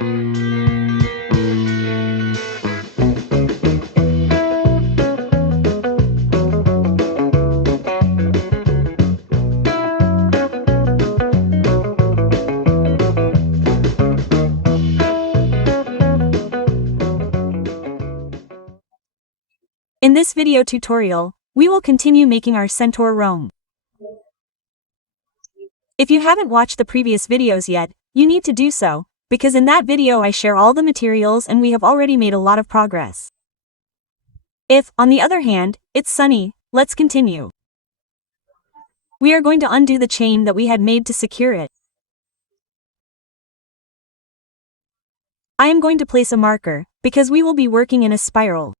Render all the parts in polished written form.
In this video tutorial, we will continue making our centaur Rome. If you haven't watched the previous videos yet, you need to do so, because in that video I share all the materials and we have already made a lot of progress. If, on the other hand, it's sunny, let's continue. We are going to undo the chain that we had made to secure it. I am going to place a marker, because we will be working in a spiral.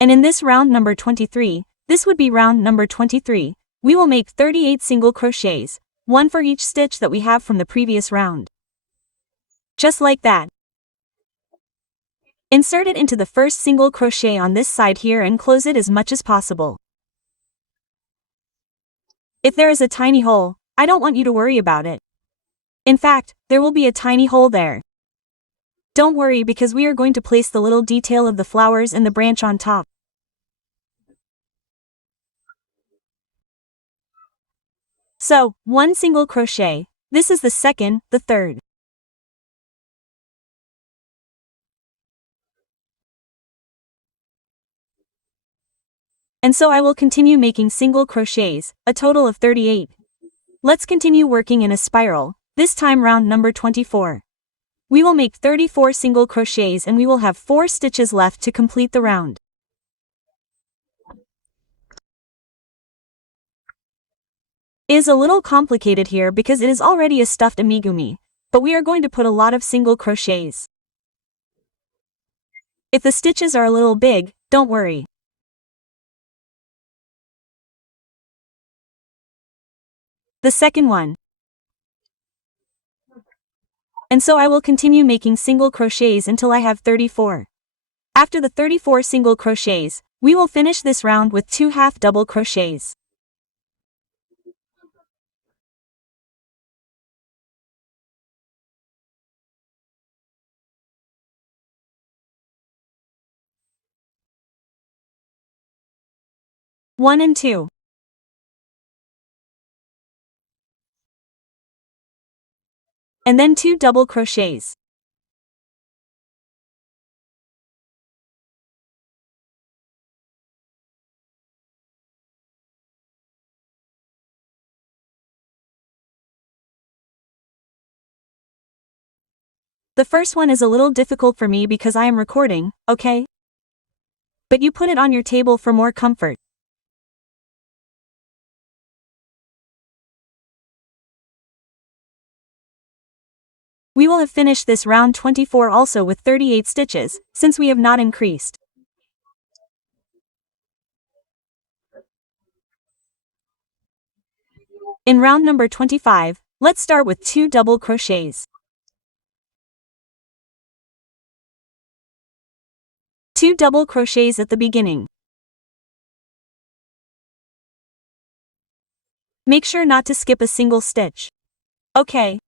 And in this round number 23, this would be round number 23, we will make 38 single crochets, one for each stitch that we have from the previous round. Just like that. Insert it into the first single crochet on this side here and close it as much as possible. If there is a tiny hole, I don't want you to worry about it. In fact, there will be a tiny hole there. Don't worry because we are going to place the little detail of the flowers and the branch on top. So, one single crochet, this is the second, the third. And so I will continue making single crochets, a total of 38. Let's continue working in a spiral, this time round number 24. We will make 34 single crochets and we will have 4 stitches left to complete the round. It is a little complicated here because it is already a stuffed amigurumi, but we are going to put a lot of single crochets. If the stitches are a little big, don't worry. The second one. And so I will continue making single crochets until I have 34. After the 34 single crochets, we will finish this round with 2 half double crochets. One and two. And then 2 double crochets. The first one is a little difficult for me because I am recording, okay? But you put it on your table for more comfort. We will have finished this round 24 also with 38 stitches, since we have not increased. In round number 25, let's start with 2 double crochets. 2 double crochets at the beginning. Make sure not to skip a single stitch. Okay.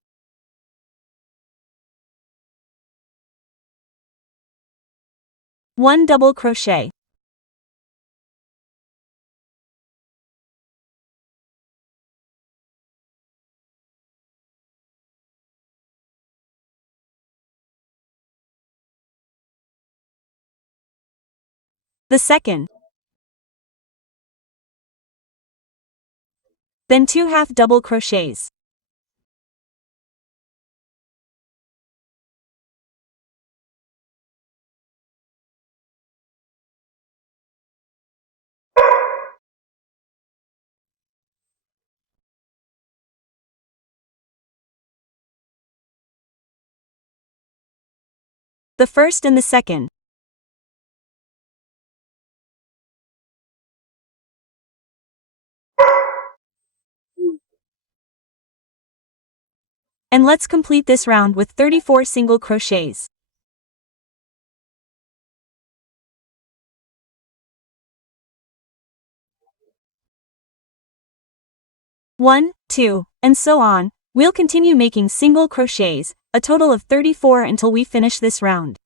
One double crochet. The second. Then 2 half double crochets. The first and the second. And let's complete this round with 34 single crochets. One, two, and so on. we'll continue making single crochets, a total of 34 until we finish this round.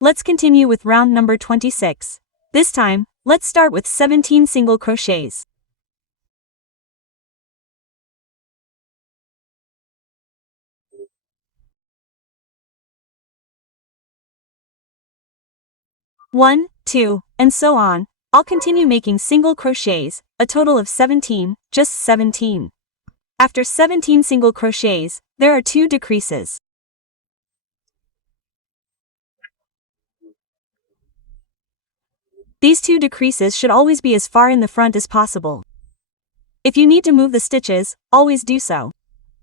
Let's continue with round number 26. This time, let's start with 17 single crochets. One, 2, and so on. I'll continue making single crochets, a total of 17, just 17. After 17 single crochets, there are 2 decreases. These 2 decreases should always be as far in the front as possible. If you need to move the stitches, always do so.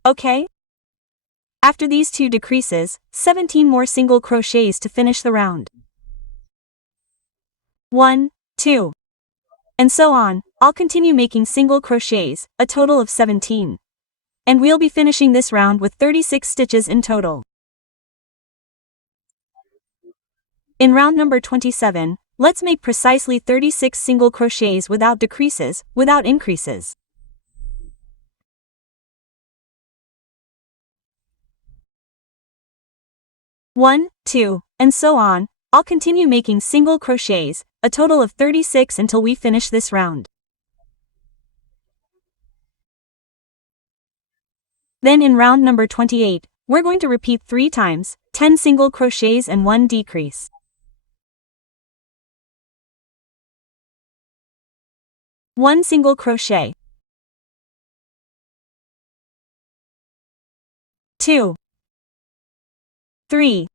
Okay? After these 2 decreases, 17 more single crochets to finish the round. 1, 2. And so on. I'll continue making single crochets, a total of 17. And we'll be finishing this round with 36 stitches in total. In round number 27, let's make precisely 36 single crochets without decreases, without increases. One, 2, and so on. I'll continue making single crochets, a total of 36 until we finish this round. Then in round number 28, we're going to repeat 3 times, 10 single crochets and 1 decrease. 1 single crochet. 2, 3,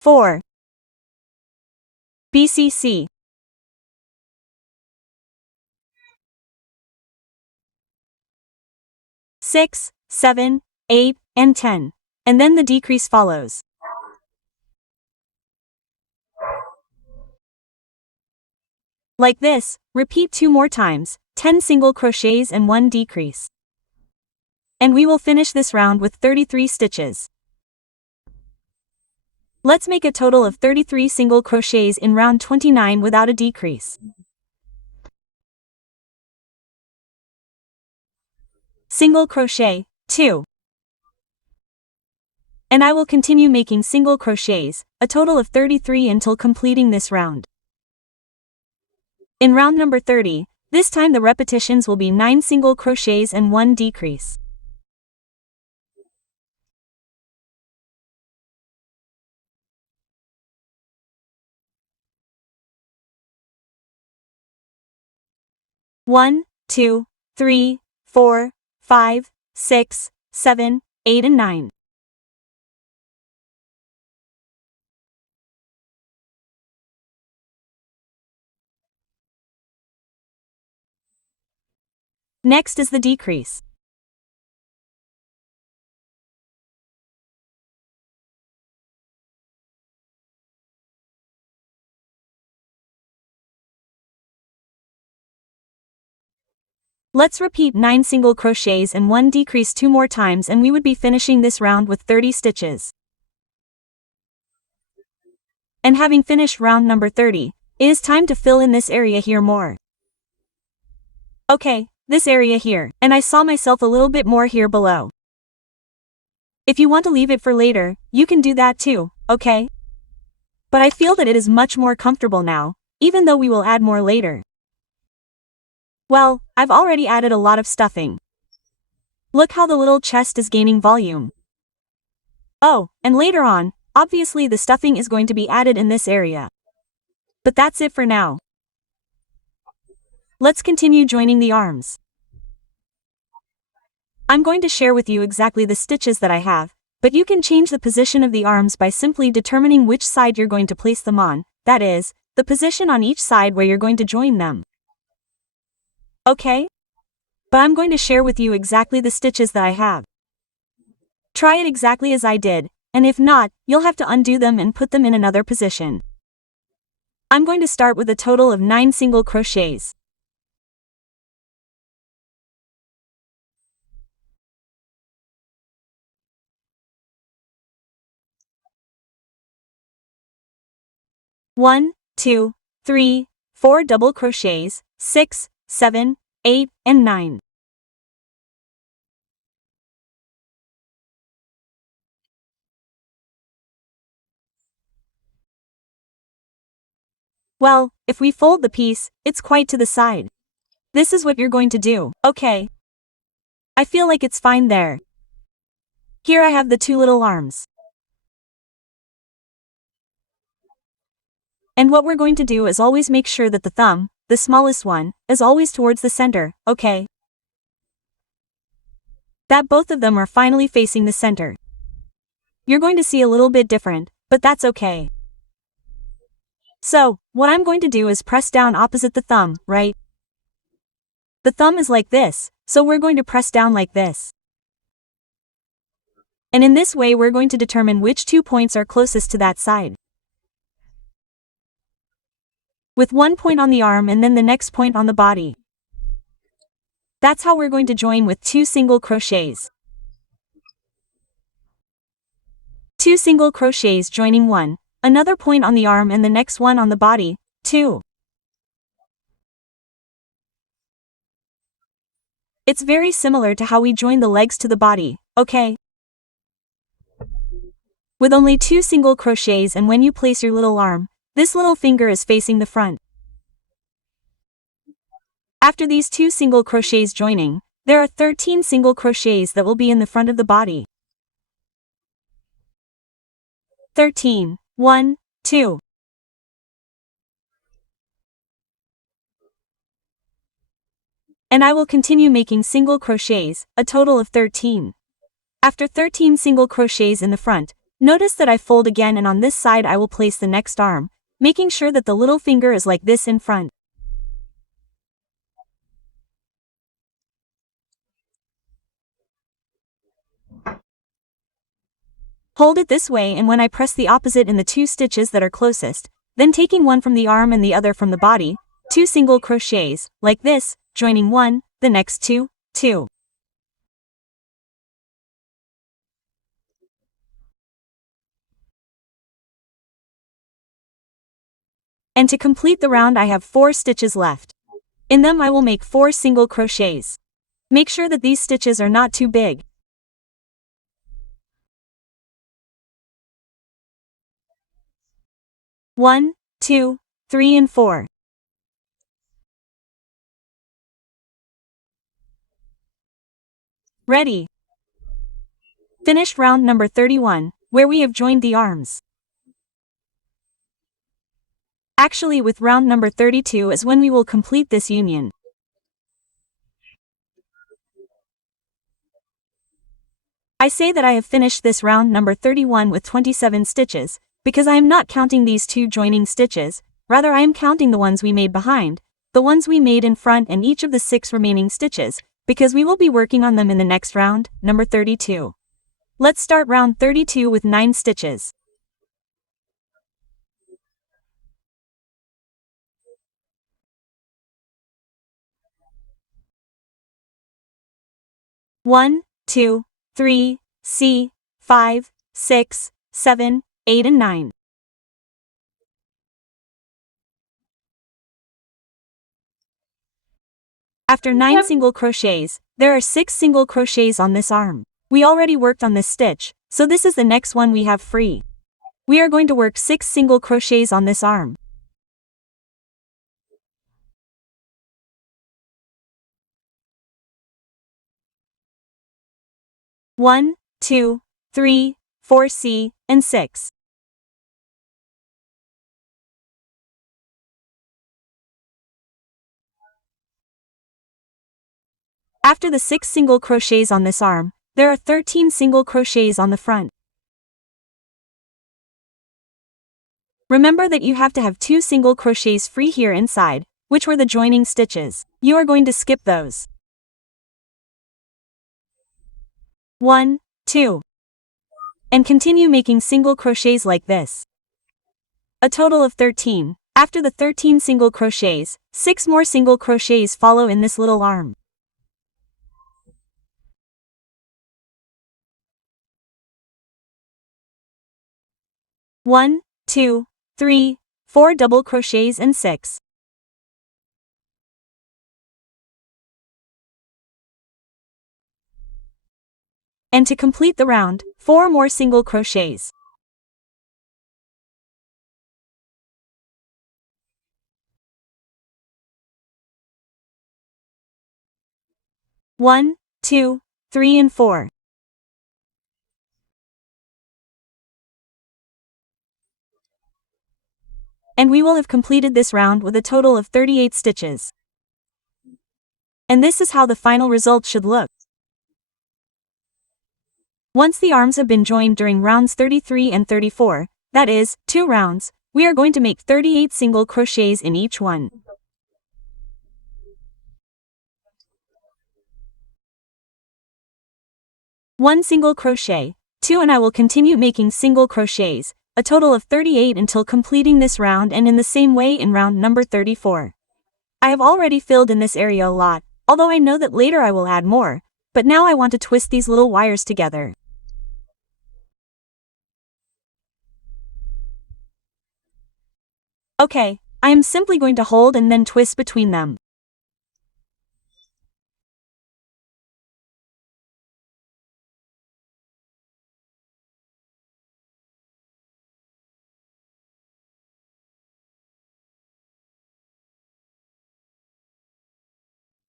4, BCC. 6, 7, 8, and 10. And then the decrease follows. Like this, repeat 2 more times, 10 single crochets and 1 decrease. And we will finish this round with 33 stitches. Let's make a total of 33 single crochets in round 29 without a decrease. Single crochet, 2. And I will continue making single crochets, a total of 33 until completing this round. In round number 30, this time the repetitions will be 9 single crochets and 1 decrease. One, 2, 3, 4, 5, 6, 7, 8 and 9. Next is the decrease. Let's repeat 9 single crochets and 1 decrease 2 more times and we would be finishing this round with 30 stitches. And having finished round number 30, it is time to fill in this area here more. Okay, this area here, and I saw myself a little bit more here below. If you want to leave it for later, you can do that too, okay? But I feel that it is much more comfortable now, even though we will add more later. Well, I've already added a lot of stuffing. Look how the little chest is gaining volume. Oh, and later on, obviously the stuffing is going to be added in this area. But that's it for now. Let's continue joining the arms. I'm going to share with you exactly the stitches that I have, but you can change the position of the arms by simply determining which side you're going to place them on, that is, the position on each side where you're going to join them. Okay? But I'm going to share with you exactly the stitches that I have. Try it exactly as I did, and if not, you'll have to undo them and put them in another position. I'm going to start with a total of 9 single crochets. One, 2, 3, 4 double crochets, 6, 7, 8, and 9. Well, if we fold the piece, it's quite to the side. This is what you're going to do, okay? I feel like it's fine there. Here I have the 2 little arms. And what we're going to do is always make sure that the thumb, the smallest one, is always towards the center, okay? That both of them are finally facing the center. You're going to see a little bit different, but that's okay. So, what I'm going to do is press down opposite the thumb, right? The thumb is like this, so we're going to press down like this. And in this way we're going to determine which 2 points are closest to that side. With 1 point on the arm and then the next point on the body. That's how we're going to join with 2 single crochets. 2 single crochets joining 1, another point on the arm and the next one on the body, 2. It's very similar to how we join the legs to the body, okay? With only 2 single crochets, and when you place your little arm, this little finger is facing the front. After these 2 single crochets joining, there are 13 single crochets that will be in the front of the body. 13, 1, 2. And I will continue making single crochets, a total of 13. After 13 single crochets in the front, notice that I fold again, and on this side I will place the next arm, making sure that the little finger is like this in front. Hold it this way, and when I press the opposite in the 2 stitches that are closest, then taking one from the arm and the other from the body, 2 single crochets, like this, joining 1, the next 2, 2. And to complete the round I have 4 stitches left. In them I will make 4 single crochets. Make sure that these stitches are not too big. 1, 2, 3 and 4. Ready. Finished round number 31, where we have joined the arms. Actually, with round number 32 is when we will complete this union. I say that I have finished this round number 31 with 27 stitches, because I am not counting these 2 joining stitches, rather I am counting the ones we made behind, the ones we made in front, and each of the 6 remaining stitches, because we will be working on them in the next round, number 32. Let's start round 32 with 9 stitches. One, 2, 3, 5, 6, 7, 8 and 9. After 9 single crochets, there are 6 single crochets on this arm. We already worked on this stitch, so this is the next one we have free. We are going to work 6 single crochets on this arm. One, 2, 3, 4 and 6. After the 6 single crochets on this arm, there are 13 single crochets on the front. Remember that you have to have 2 single crochets free here inside, which were the joining stitches. You are going to skip those. 1, 2. And continue making single crochets like this. A total of 13. After the 13 single crochets, 6 more single crochets follow in this little arm. One, 2, 3, 4 double crochets and 6. And to complete the round, 4 more single crochets. One, 2, 3 and 4. And we will have completed this round with a total of 38 stitches. And this is how the final result should look. Once the arms have been joined during rounds 33 and 34, that is, 2 rounds, we are going to make 38 single crochets in each one. One single crochet, 2 and I will continue making single crochets, a total of 38 until completing this round, and in the same way in round number 34. I have already filled in this area a lot, although I know that later I will add more, but now I want to twist these little wires together. Okay, I am simply going to hold and then twist between them.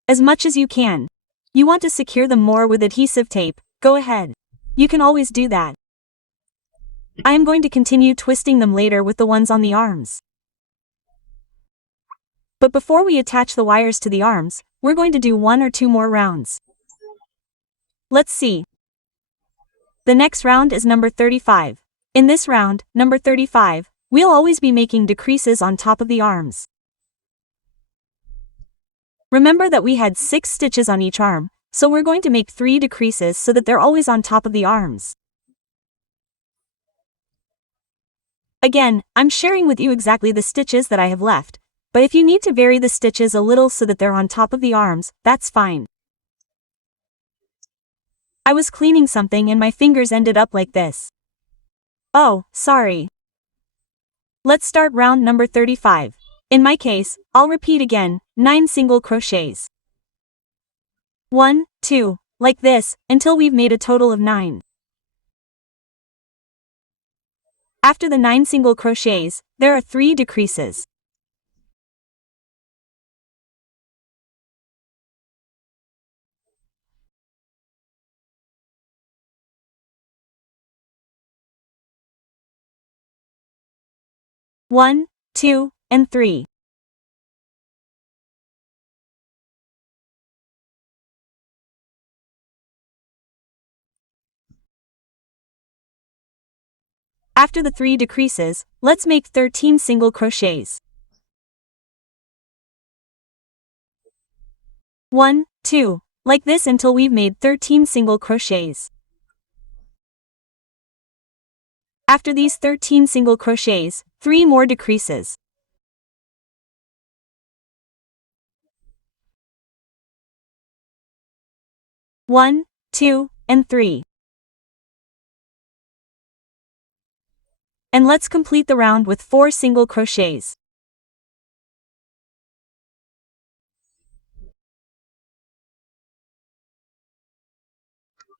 As much as you can. You want to secure them more with adhesive tape, go ahead. You can always do that. I am going to continue twisting them later with the ones on the arms. But before we attach the wires to the arms, we're going to do 1 or 2 more rounds. Let's see. The next round is number 35. In this round, number 35, we'll always be making decreases on top of the arms. Remember that we had 6 stitches on each arm, so we're going to make 3 decreases so that they're always on top of the arms. Again, I'm sharing with you exactly the stitches that I have left, but if you need to vary the stitches a little so that they're on top of the arms, that's fine. I was cleaning something and my fingers ended up like this. Oh, sorry. Let's start round number 35. In my case, I'll repeat again, 9 single crochets. 1, 2, like this, until we've made a total of 9. After the 9 single crochets, there are 3 decreases. One, 2, and 3. After the 3 decreases, let's make 13 single crochets. 1, 2, like this until we've made 13 single crochets. After these 13 single crochets, 3 more decreases. One, 2, and 3. And let's complete the round with 4 single crochets.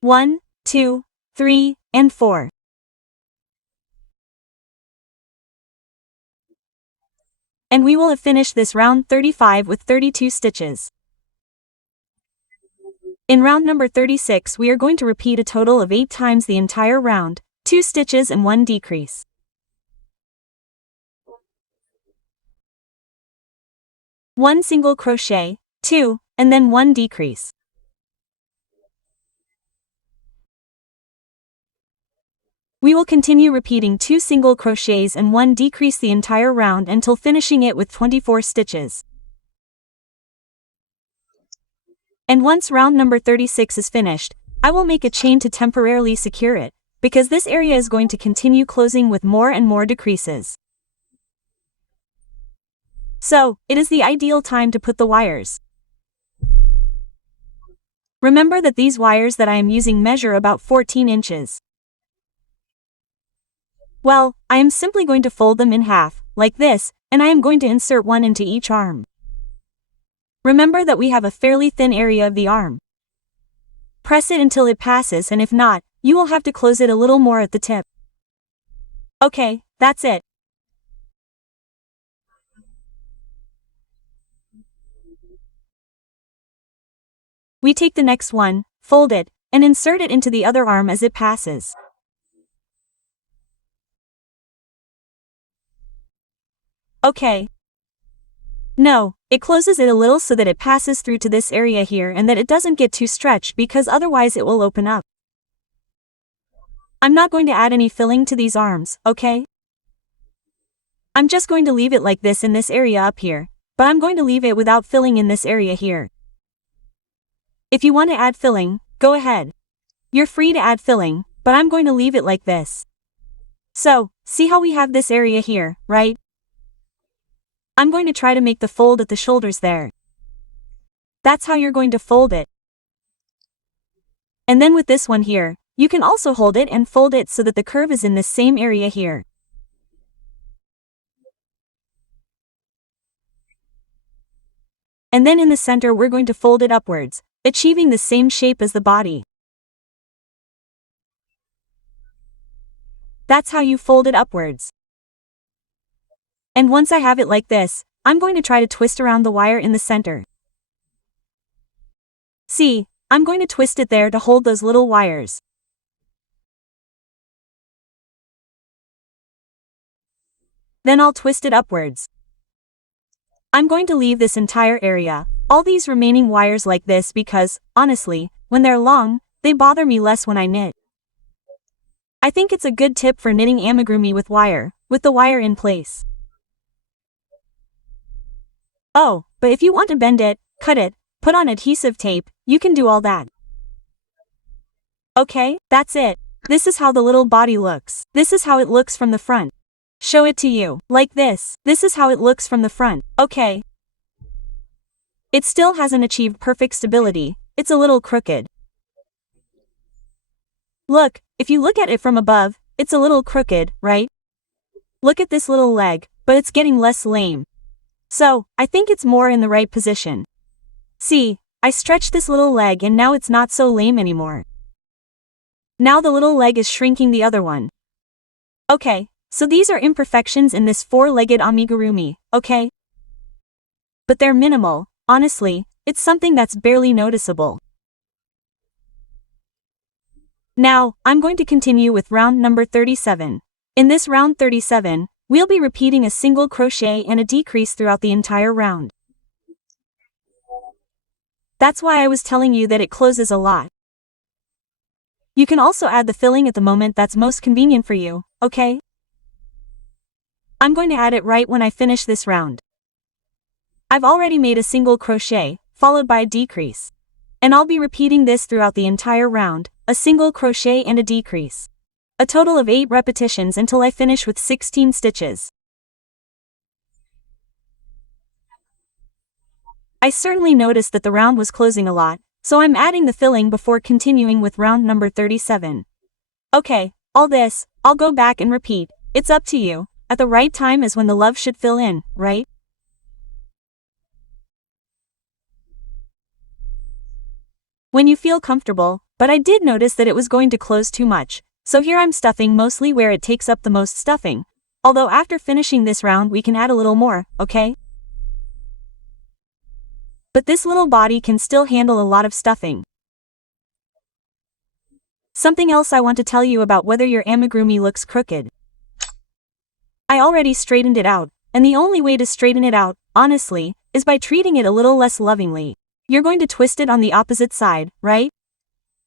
One, 2, 3, and 4. And we will have finished this round 35 with 32 stitches. In round number 36 we are going to repeat a total of 8 times the entire round, 2 stitches and 1 decrease. 1 single crochet, 2, and then 1 decrease. We will continue repeating 2 single crochets and 1 decrease the entire round until finishing it with 24 stitches. And once round number 36 is finished, I will make a chain to temporarily secure it, because this area is going to continue closing with more and more decreases. So, it is the ideal time to put the wires. Remember that these wires that I am using measure about 14 inches. Well, I am simply going to fold them in half, like this, and I am going to insert one into each arm. Remember that we have a fairly thin area of the arm. Press it until it passes, and if not, you will have to close it a little more at the tip. Okay, that's it. We take the next one, fold it, and insert it into the other arm as it passes. Okay. No, it closes it a little so that it passes through to this area here and that it doesn't get too stretched because otherwise it will open up. I'm not going to add any filling to these arms, okay? I'm just going to leave it like this in this area up here, but I'm going to leave it without filling in this area here. If you want to add filling, go ahead. You're free to add filling, but I'm going to leave it like this. So, see how we have this area here, right? I'm going to try to make the fold at the shoulders there. That's how you're going to fold it. And then with this one here, you can also hold it and fold it so that the curve is in this same area here. And then in the center we're going to fold it upwards, achieving the same shape as the body. That's how you fold it upwards. And once I have it like this, I'm going to try to twist around the wire in the center. See, I'm going to twist it there to hold those little wires. Then I'll twist it upwards. I'm going to leave this entire area, all these remaining wires like this because, honestly, when they're long, they bother me less when I knit. I think it's a good tip for knitting amigurumi with the wire in place. Oh, but if you want to bend it, cut it, put on adhesive tape, you can do all that. Okay, that's it. This is how the little body looks. This is how it looks from the front. Show it to you, like this. This is how it looks from the front. Okay. It still hasn't achieved perfect stability, it's a little crooked. Look, if you look at it from above, it's a little crooked, right? Look at this little leg, but it's getting less lame. So, I think it's more in the right position. See, I stretched this little leg and now it's not so lame anymore. Now the little leg is shrinking the other one. Okay, so these are imperfections in this four-legged amigurumi, okay? But they're minimal, honestly, it's something that's barely noticeable. Now, I'm going to continue with round number 37. In this round 37, we'll be repeating a single crochet and a decrease throughout the entire round. That's why I was telling you that it closes a lot. You can also add the filling at the moment that's most convenient for you, okay? I'm going to add it right when I finish this round. I've already made a single crochet, followed by a decrease. And I'll be repeating this throughout the entire round, a single crochet and a decrease. A total of 8 repetitions until I finish with 16 stitches. I certainly noticed that the round was closing a lot, so I'm adding the filling before continuing with round number 37. Okay, all this, I'll go back and repeat, it's up to you, at the right time is when the love should fill in, right? When you feel comfortable, but I did notice that it was going to close too much, so here I'm stuffing mostly where it takes up the most stuffing, although after finishing this round we can add a little more, okay? But this little body can still handle a lot of stuffing. Something else I want to tell you about whether your amigurumi looks crooked. I already straightened it out, and the only way to straighten it out, honestly, is by treating it a little less lovingly. You're going to twist it on the opposite side, right?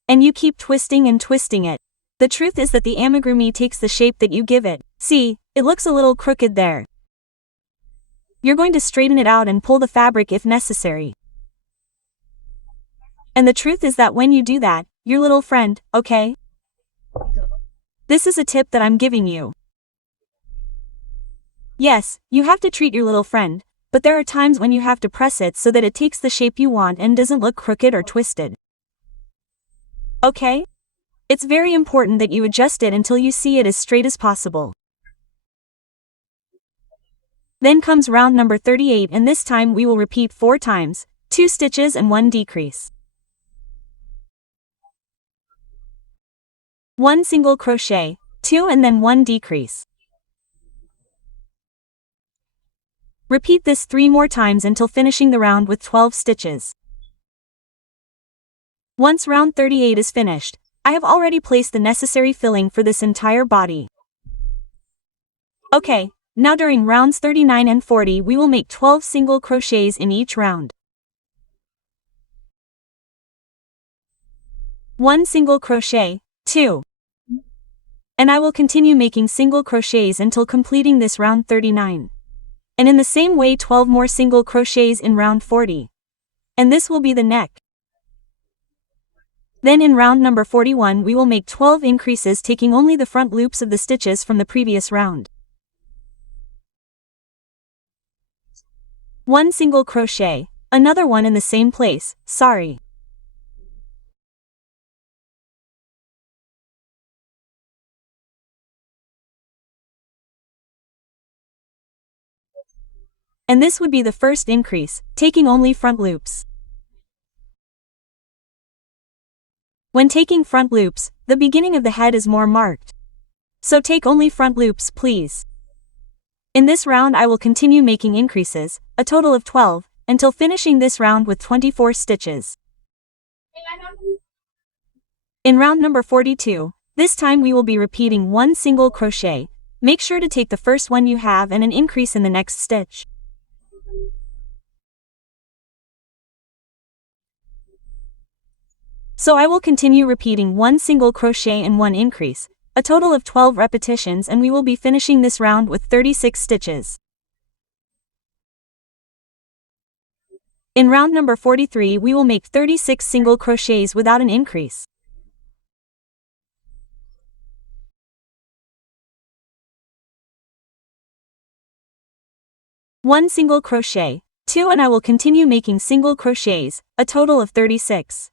And you keep twisting and twisting it. The truth is that the amigurumi takes the shape that you give it. See, it looks a little crooked there. You're going to straighten it out and pull the fabric if necessary. And the truth is that when you do that, your little friend, okay? This is a tip that I'm giving you. Yes, you have to treat your little friend, but there are times when you have to press it so that it takes the shape you want and doesn't look crooked or twisted. Okay? It's very important that you adjust it until you see it as straight as possible. Then comes round number 38, and this time we will repeat 4 times, 2 stitches and 1 decrease. 1 single crochet, 2 and then 1 decrease. Repeat this 3 more times until finishing the round with 12 stitches. Once round 38 is finished, I have already placed the necessary filling for this entire body. Okay, now during rounds 39 and 40 we will make 12 single crochets in each round. 1 single crochet, 2. And I will continue making single crochets until completing this round 39. And in the same way 12 more single crochets in round 40. And this will be the neck. Then in round number 41 we will make 12 increases taking only the front loops of the stitches from the previous round. 1 single crochet, another one in the same place, sorry. And this would be the first increase, taking only front loops. When taking front loops, the beginning of the head is more marked. So take only front loops, please. In this round I will continue making increases, a total of 12, until finishing this round with 24 stitches. In round number 42, this time we will be repeating 1 single crochet. Make sure to take the first one you have and an increase in the next stitch. So I will continue repeating 1 single crochet and 1 increase, a total of 12 repetitions, and we will be finishing this round with 36 stitches. In round number 43 we will make 36 single crochets without an increase. One single crochet, 2 and I will continue making single crochets, a total of 36.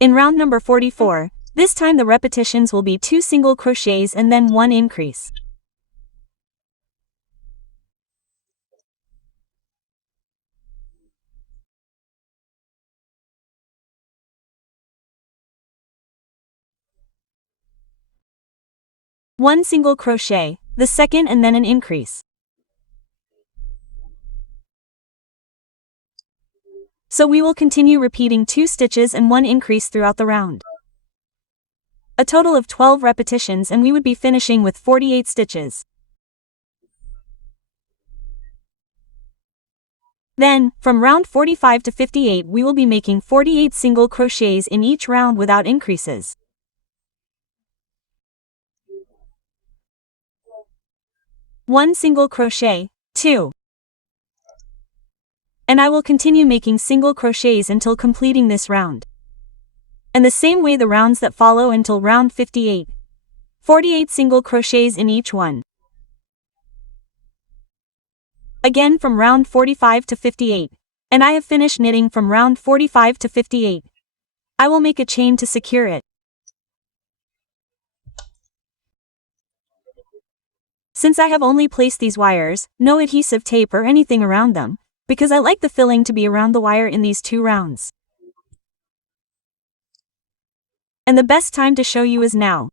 In round number 44, this time the repetitions will be 2 single crochets and then 1 increase. One single crochet, the second and then an increase. So we will continue repeating 2 stitches and 1 increase throughout the round. A total of 12 repetitions and we would be finishing with 48 stitches. Then, from round 45 to 58 we will be making 48 single crochets in each round without increases. One single crochet, 2. And I will continue making single crochets until completing this round. And the same way the rounds that follow until round 58. 48 single crochets in each one. Again from round 45 to 58. And I have finished knitting from round 45 to 58. I will make a chain to secure it. Since I have only placed these wires, no adhesive tape or anything around them, because I like the filling to be around the wire in these 2 rounds. And the best time to show you is now.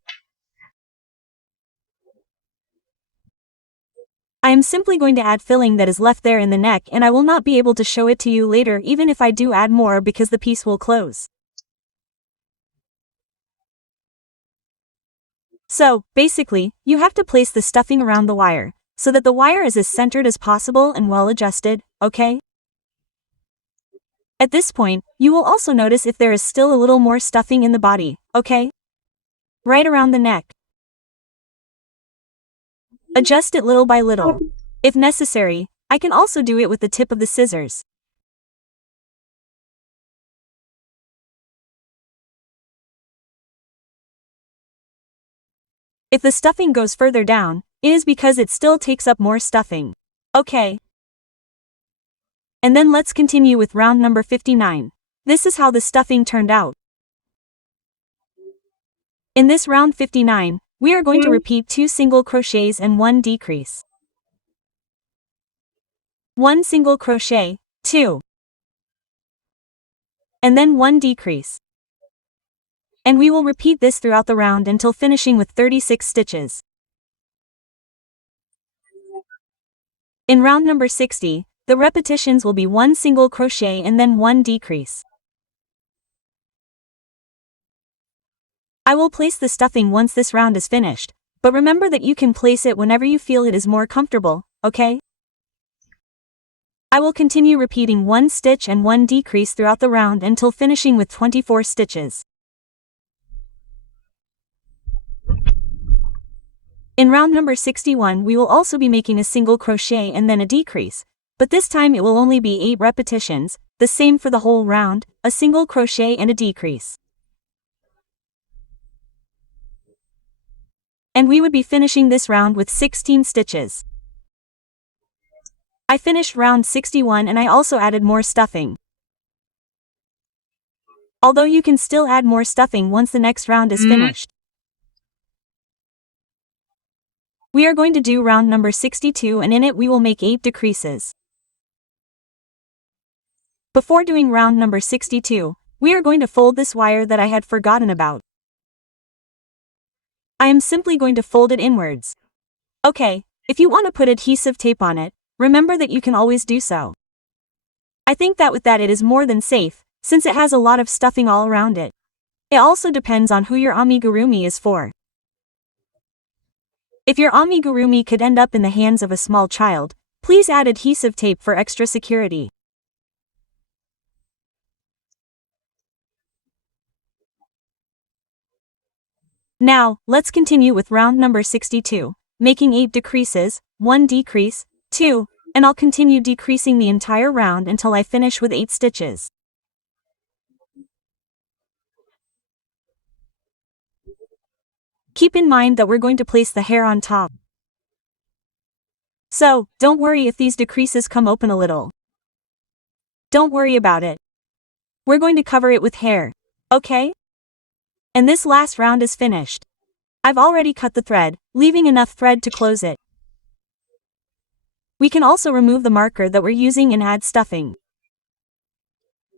I am simply going to add filling that is left there in the neck and I will not be able to show it to you later even if I do add more because the piece will close. So, basically, you have to place the stuffing around the wire, so that the wire is as centered as possible and well adjusted, okay? At this point, you will also notice if there is still a little more stuffing in the body, okay? Right around the neck. Adjust it little by little. If necessary, I can also do it with the tip of the scissors. If the stuffing goes further down, it is because it still takes up more stuffing. Okay. And then let's continue with round number 59. This is how the stuffing turned out. In this round 59, we are going to repeat 2 single crochets and 1 decrease. 1 single crochet, 2. And then 1 decrease. And we will repeat this throughout the round until finishing with 36 stitches. In round number 60, the repetitions will be 1 single crochet and then 1 decrease. I will place the stuffing once this round is finished, but remember that you can place it whenever you feel it is more comfortable, okay? I will continue repeating 1 stitch and 1 decrease throughout the round until finishing with 24 stitches. In round number 61 we will also be making a single crochet and then a decrease, but this time it will only be 8 repetitions, the same for the whole round, a single crochet and a decrease. And we would be finishing this round with 16 stitches. I finished round 61 and I also added more stuffing. Although you can still add more stuffing once the next round is finished. We are going to do round number 62 and in it we will make 8 decreases. Before doing round number 62, we are going to fold this wire that I had forgotten about. I am simply going to fold it inwards. Okay, if you want to put adhesive tape on it, remember that you can always do so. I think that with that it is more than safe, since it has a lot of stuffing all around it. It also depends on who your amigurumi is for. If your amigurumi could end up in the hands of a small child, please add adhesive tape for extra security. Now, let's continue with round number 62, making 8 decreases, 1 decrease, 2, and I'll continue decreasing the entire round until I finish with 8 stitches. Keep in mind that we're going to place the hair on top. So, don't worry if these decreases come open a little. Don't worry about it. We're going to cover it with hair, okay? And this last round is finished. I've already cut the thread, leaving enough thread to close it. We can also remove the marker that we're using and add stuffing.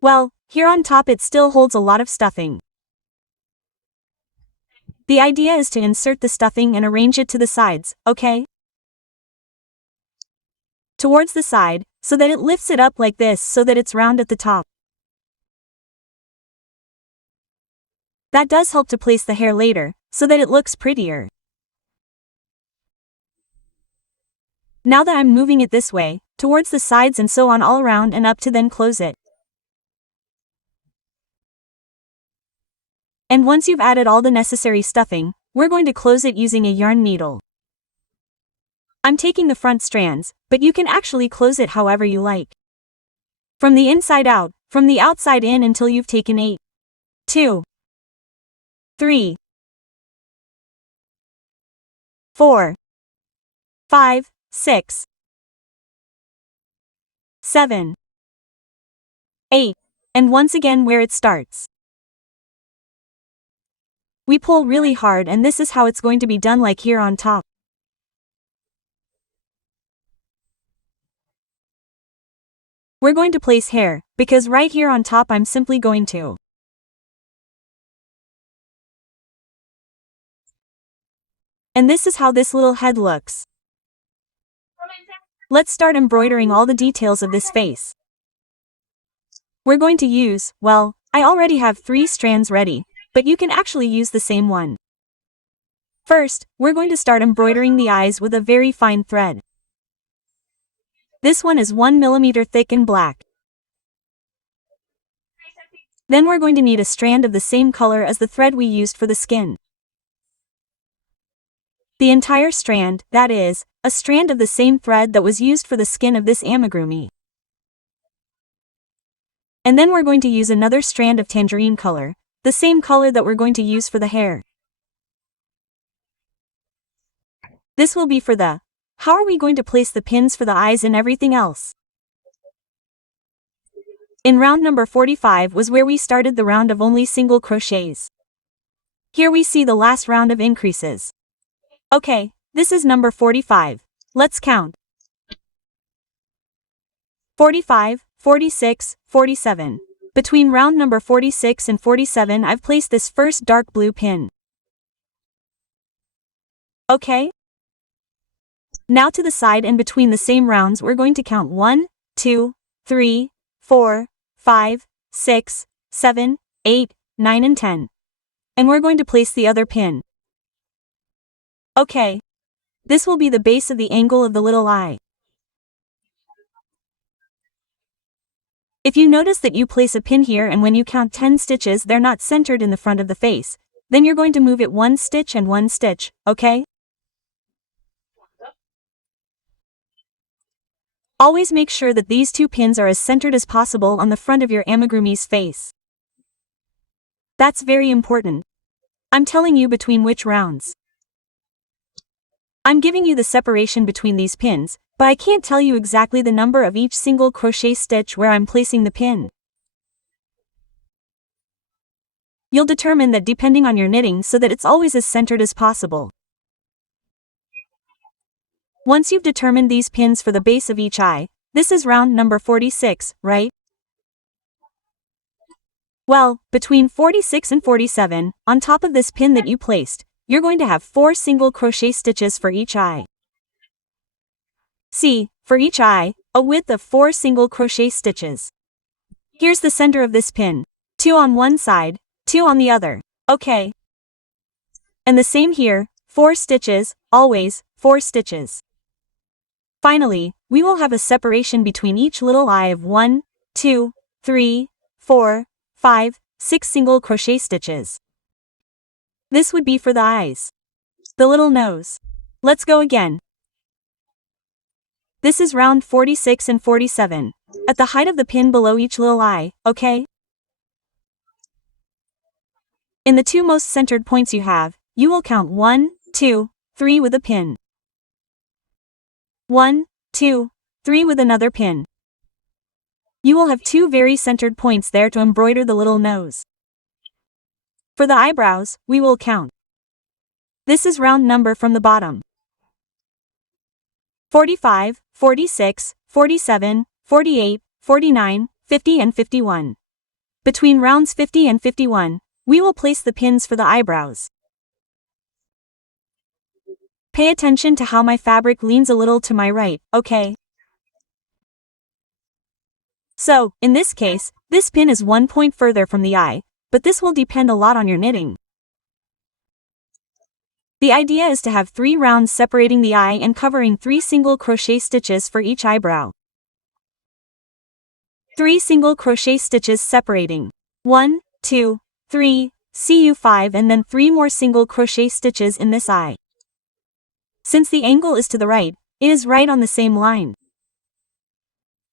Well, here on top it still holds a lot of stuffing. The idea is to insert the stuffing and arrange it to the sides, okay? Towards the side, so that it lifts it up like this so that it's round at the top. That does help to place the hair later, so that it looks prettier. Now that I'm moving it this way, towards the sides and so on all around and up to then close it. And once you've added all the necessary stuffing, we're going to close it using a yarn needle. I'm taking the front strands, but you can actually close it however you like. From the inside out, from the outside in until you've taken 8, 2, 3, 4, 5, 6, 7, 8, and once again where it starts. We pull really hard and this is how it's going to be done like here on top. We're going to place hair, because right here on top I'm simply going to. And this is how this little head looks. Let's start embroidering all the details of this face. We're going to use, well, I already have 3 strands ready, but you can actually use the same one. First, we're going to start embroidering the eyes with a very fine thread. This one is 1 mm thick and black. Then we're going to need a strand of the same color as the thread we used for the skin. The entire strand, that is, a strand of the same thread that was used for the skin of this amigurumi. And then we're going to use another strand of tangerine color, the same color that we're going to use for the hair. This will be for the, how are we going to place the pins for the eyes and everything else? In round number 45 was where we started the round of only single crochets. Here we see the last round of increases. Okay, this is number 45. Let's count. 45, 46, 47. Between round number 46 and 47 I've placed this first dark blue pin. Okay? Now to the side and between the same rounds we're going to count 1, 2, 3, 4, 5, 6, 7, 8, 9 and 10. And we're going to place the other pin. Okay. This will be the base of the angle of the little eye. If you notice that you place a pin here and when you count 10 stitches they're not centered in the front of the face, then you're going to move it 1 stitch and 1 stitch, okay? Always make sure that these two pins are as centered as possible on the front of your amigurumi's face. That's very important. I'm telling you between which rounds. I'm giving you the separation between these pins, but I can't tell you exactly the number of each single crochet stitch where I'm placing the pin. You'll determine that depending on your knitting so that it's always as centered as possible. Once you've determined these pins for the base of each eye, this is round number 46, right? Well, between 46 and 47, on top of this pin that you placed, you're going to have 4 single crochet stitches for each eye. See, for each eye, a width of 4 single crochet stitches. Here's the center of this pin. 2 on one side, 2 on the other. Okay. And the same here, 4 stitches, always, 4 stitches. Finally, we will have a separation between each little eye of 1, 2, 3, 4, 5, 6 single crochet stitches. This would be for the eyes. The little nose. Let's go again. This is round 46 and 47. At the height of the pin below each little eye, okay? In the 2 most centered points you have, you will count 1, 2, 3 with a pin. 1, 2, 3 with another pin. You will have 2 very centered points there to embroider the little nose. For the eyebrows, we will count. This is round number from the bottom. 45, 46, 47, 48, 49, 50 and 51. Between rounds 50 and 51, we will place the pins for the eyebrows. Pay attention to how my fabric leans a little to my right, okay? So, in this case, this pin is 1 point further from the eye, but this will depend a lot on your knitting. The idea is to have 3 rounds separating the eye and covering 3 single crochet stitches for each eyebrow. 3 single crochet stitches separating. 1, 2, 3, CU 5 and then 3 more single crochet stitches in this eye. Since the angle is to the right, it is right on the same line.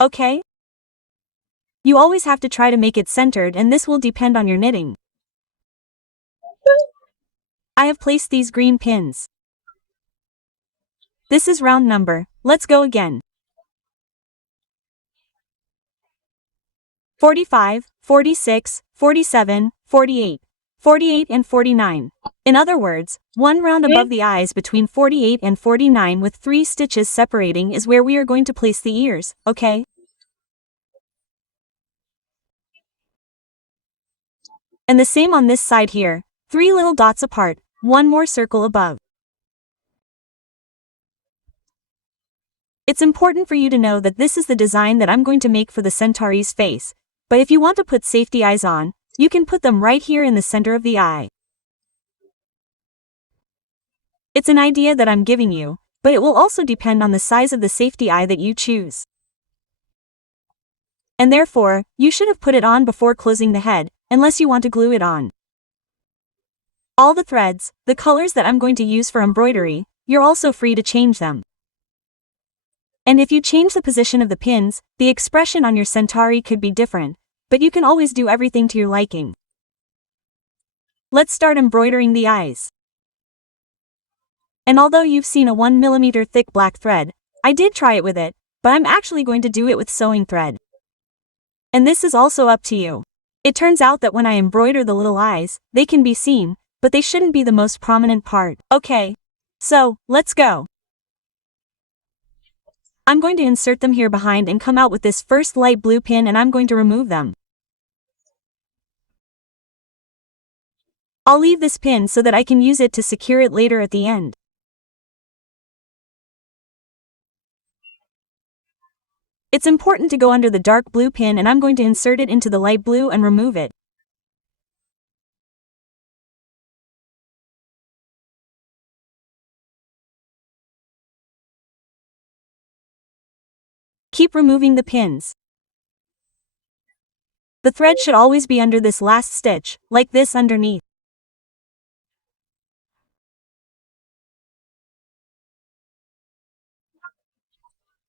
Okay? You always have to try to make it centered and this will depend on your knitting. I have placed these green pins. This is round number, let's go again. 45, 46, 47, 48, 48 and 49. In other words, 1 round above the eyes between 48 and 49 with 3 stitches separating is where we are going to place the ears, okay? And the same on this side here, 3 little dots apart, 1 more circle above. It's important for you to know that this is the design that I'm going to make for the centaur's face, but if you want to put safety eyes on, you can put them right here in the center of the eye. It's an idea that I'm giving you, but it will also depend on the size of the safety eye that you choose. And therefore, you should have put it on before closing the head, unless you want to glue it on. All the threads, the colors that I'm going to use for embroidery, you're also free to change them. And if you change the position of the pins, the expression on your centaur could be different, but you can always do everything to your liking. Let's start embroidering the eyes. And although you've seen a 1 mm thick black thread, I did try it with it, but I'm actually going to do it with sewing thread. And this is also up to you. It turns out that when I embroider the little eyes, they can be seen, but they shouldn't be the most prominent part. Okay. So, let's go. I'm going to insert them here behind and come out with this first light blue pin and I'm going to remove them. I'll leave this pin so that I can use it to secure it later at the end. It's important to go under the dark blue pin, and I'm going to insert it into the light blue and remove it. Keep removing the pins. The thread should always be under this last stitch, like this underneath.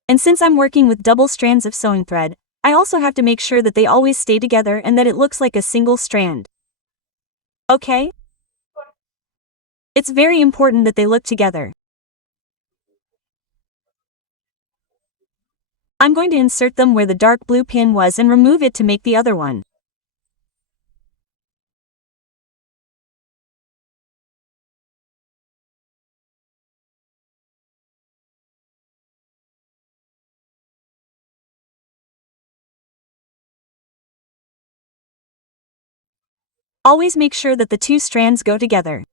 And since I'm working with double strands of sewing thread, I also have to make sure that they always stay together and that it looks like a single strand. Okay? It's very important that they look together. I'm going to insert them where the dark blue pin was and remove it to make the other one. Always make sure that the two strands go together.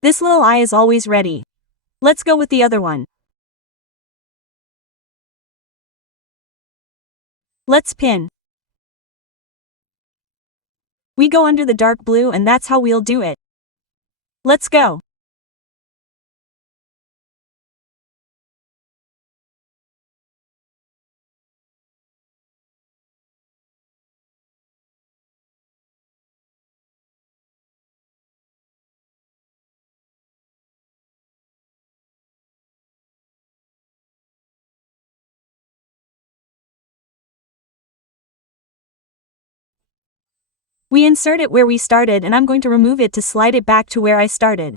This little eye is always ready. Let's go with the other one. Let's pin. We go under the dark blue, and that's how we'll do it. Let's go. We insert it where we started, and I'm going to remove it to slide it back to where I started.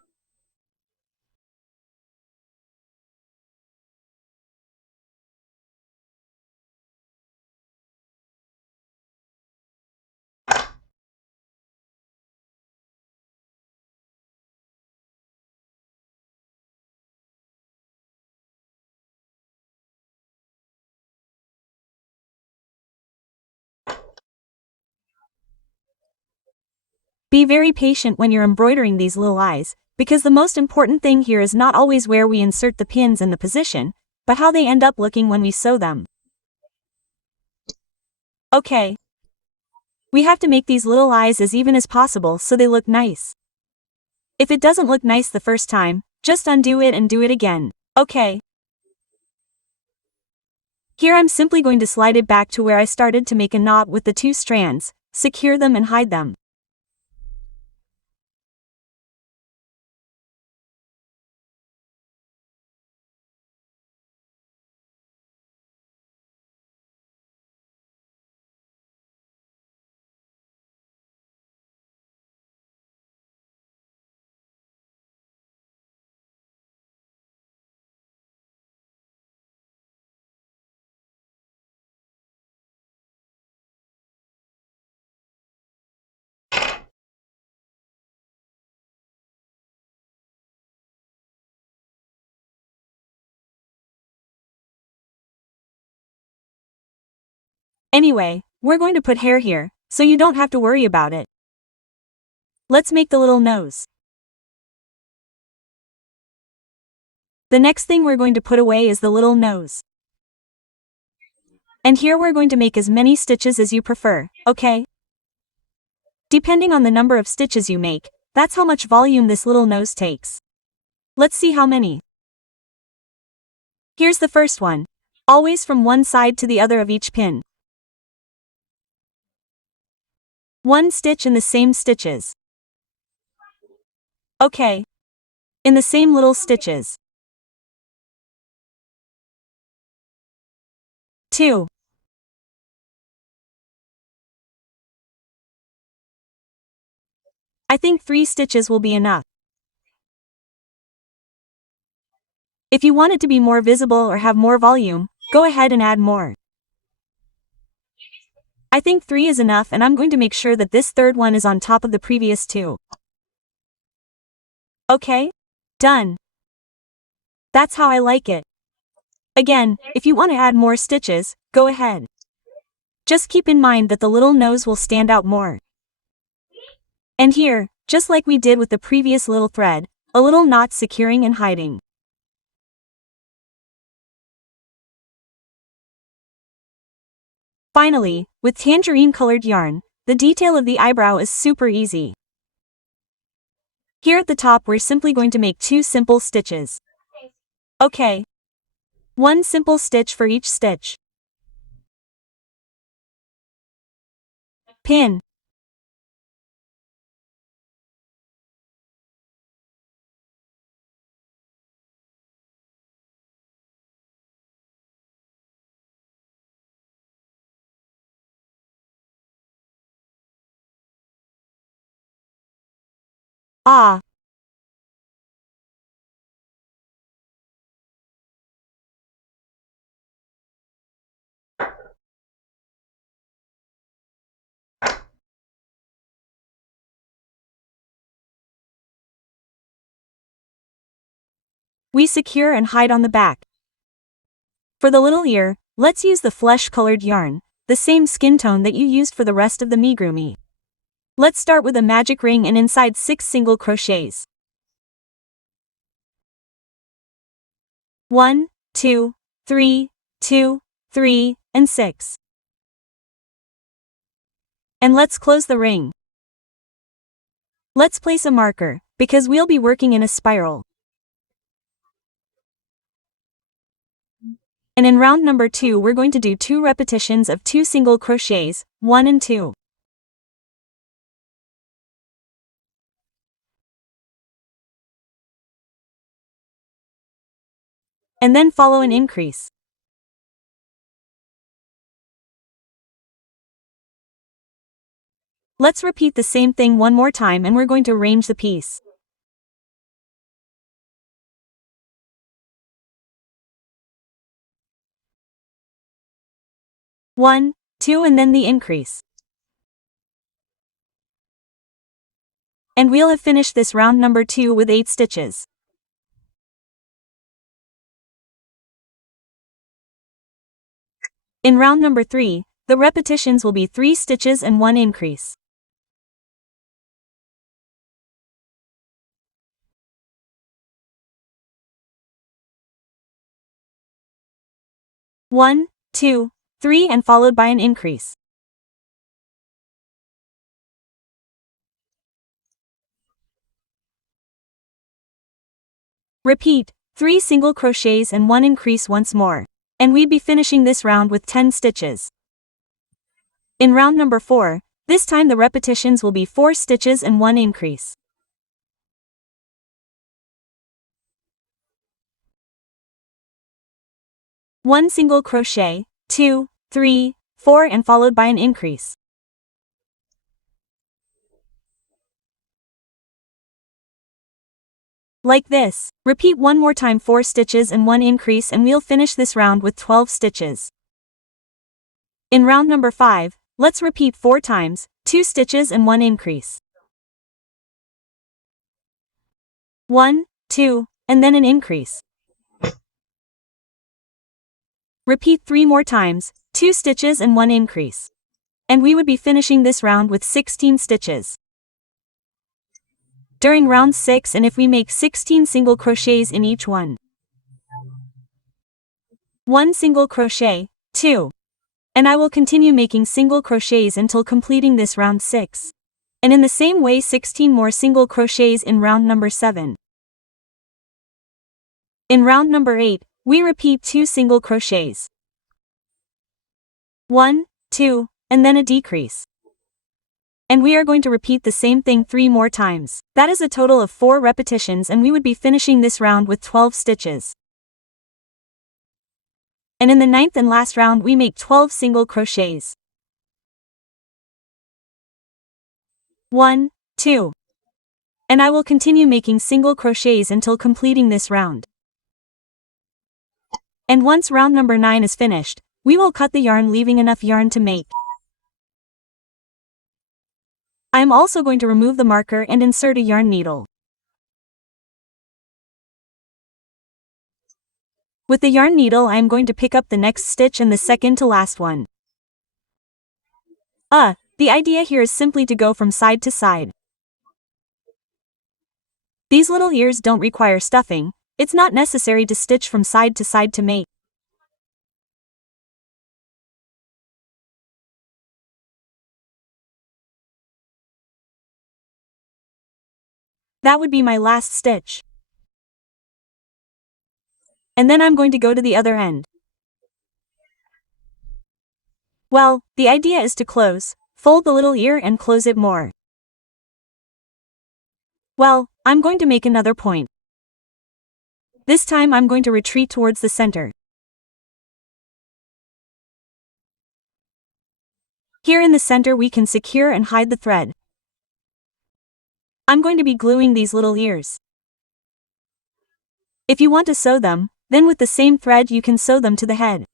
Be very patient when you're embroidering these little eyes, because the most important thing here is not always where we insert the pins and the position, but how they end up looking when we sew them. Okay. We have to make these little eyes as even as possible so they look nice. If it doesn't look nice the first time, just undo it and do it again. Okay. Here I'm simply going to slide it back to where I started to make a knot with the two strands, secure them and hide them. Anyway, we're going to put hair here, so you don't have to worry about it. Let's make the little nose. The next thing we're going to put away is the little nose. And here we're going to make as many stitches as you prefer, okay? Depending on the number of stitches you make, that's how much volume this little nose takes. Let's see how many. Here's the first one. Always from one side to the other of each pin. One stitch in the same stitches. Okay. In the same little stitches. 2. I think 3 stitches will be enough. If you want it to be more visible or have more volume, go ahead and add more. I think 3 is enough, and I'm going to make sure that this third one is on top of the previous 2. Okay? Done. That's how I like it. Again, if you want to add more stitches, go ahead. Just keep in mind that the little nose will stand out more. And here, just like we did with the previous little thread, a little knot securing and hiding. Finally, with tangerine-colored yarn, the detail of the eyebrow is super easy. Here at the top we're simply going to make 2 simple stitches. Okay. 1 simple stitch for each stitch. Pin. Ah. We secure and hide on the back. For the little ear, let's use the flesh-colored yarn, the same skin tone that you used for the rest of the amigurumi. Let's start with a magic ring and inside 6 single crochets. 1, 2, 3, 2, 3, and 6. And let's close the ring. Let's place a marker, because we'll be working in a spiral. And in round number 2 we're going to do 2 repetitions of 2 single crochets, 1 and 2. And then follow an increase. Let's repeat the same thing one more time and we're going to arrange the piece. One, 2 and then the increase. And we'll have finished this round number 2 with 8 stitches. In round number 3, the repetitions will be 3 stitches and 1 increase. One, 2, 3 and followed by an increase. Repeat, 3 single crochets and 1 increase once more. And we'd be finishing this round with 10 stitches. In round number 4, this time the repetitions will be 4 stitches and 1 increase. One single crochet, 2, 3, 4 and followed by an increase. Like this. Repeat one more time 4 stitches and 1 increase and we'll finish this round with 12 stitches. In round number 5, let's repeat 4 times, 2 stitches and 1 increase. 1, 2, and then an increase. Repeat 3 more times, 2 stitches and 1 increase. And we would be finishing this round with 16 stitches. During round 6 and if we make 16 single crochets in each one. 1 single crochet, 2. And I will continue making single crochets until completing this round 6. And in the same way 16 more single crochets in round number 7. In round number 8, we repeat 2 single crochets. 1, 2, and then a decrease. And we are going to repeat the same thing 3 more times. That is a total of 4 repetitions and we would be finishing this round with 12 stitches. And in the 9th and last round we make 12 single crochets. 1, 2. And I will continue making single crochets until completing this round. And once round number 9 is finished, we will cut the yarn leaving enough yarn to make. I am also going to remove the marker and insert a yarn needle. With the yarn needle I am going to pick up the next stitch and the second to last one. The idea here is simply to go from side to side. These little ears don't require stuffing. It's not necessary to stitch from side to make. That would be my last stitch. And then I'm going to go to the other end. Well, the idea is to fold the little ear and close it more. Well, I'm going to make another point. This time I'm going to retreat towards the center. Here in the center we can secure and hide the thread. I'm going to be gluing these little ears. If you want to sew them, then with the same thread you can sew them to the head.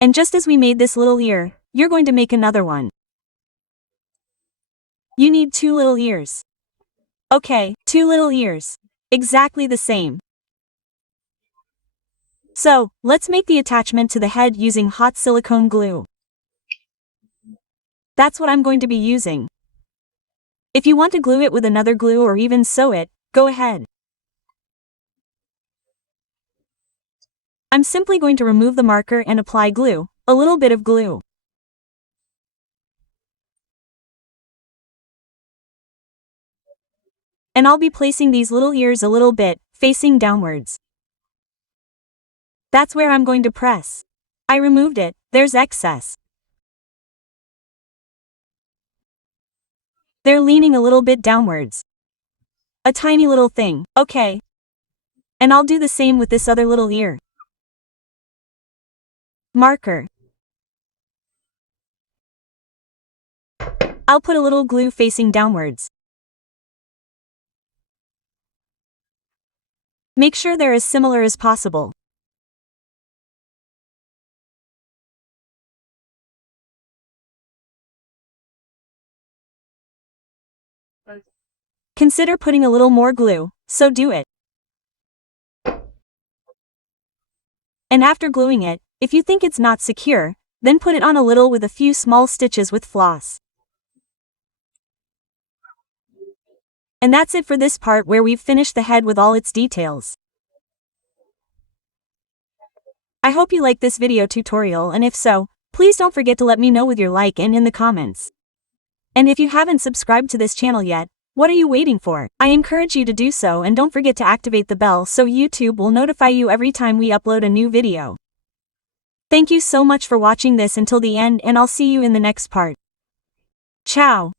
And just as we made this little ear, you're going to make another one. You need 2 little ears. Okay, 2 little ears. Exactly the same. So, let's make the attachment to the head using hot silicone glue. That's what I'm going to be using. If you want to glue it with another glue or even sew it, go ahead. I'm simply going to remove the marker and apply glue, a little bit of glue. And I'll be placing these little ears a little bit, facing downwards. That's where I'm going to press. I removed it, there's excess. They're leaning a little bit downwards. A tiny little thing, okay. And I'll do the same with this other little ear. Marker. I'll put a little glue facing downwards. Make sure they're as similar as possible. Consider putting a little more glue, so do it. And after gluing it, if you think it's not secure, then put it on a little with a few small stitches with floss. And that's it for this part where we've finished the head with all its details. I hope you liked this video tutorial, and if so, please don't forget to let me know with your like and in the comments. And if you haven't subscribed to this channel yet, what are you waiting for? I encourage you to do so, and don't forget to activate the bell so YouTube will notify you every time we upload a new video. Thank you so much for watching this until the end, and I'll see you in the next part. Ciao!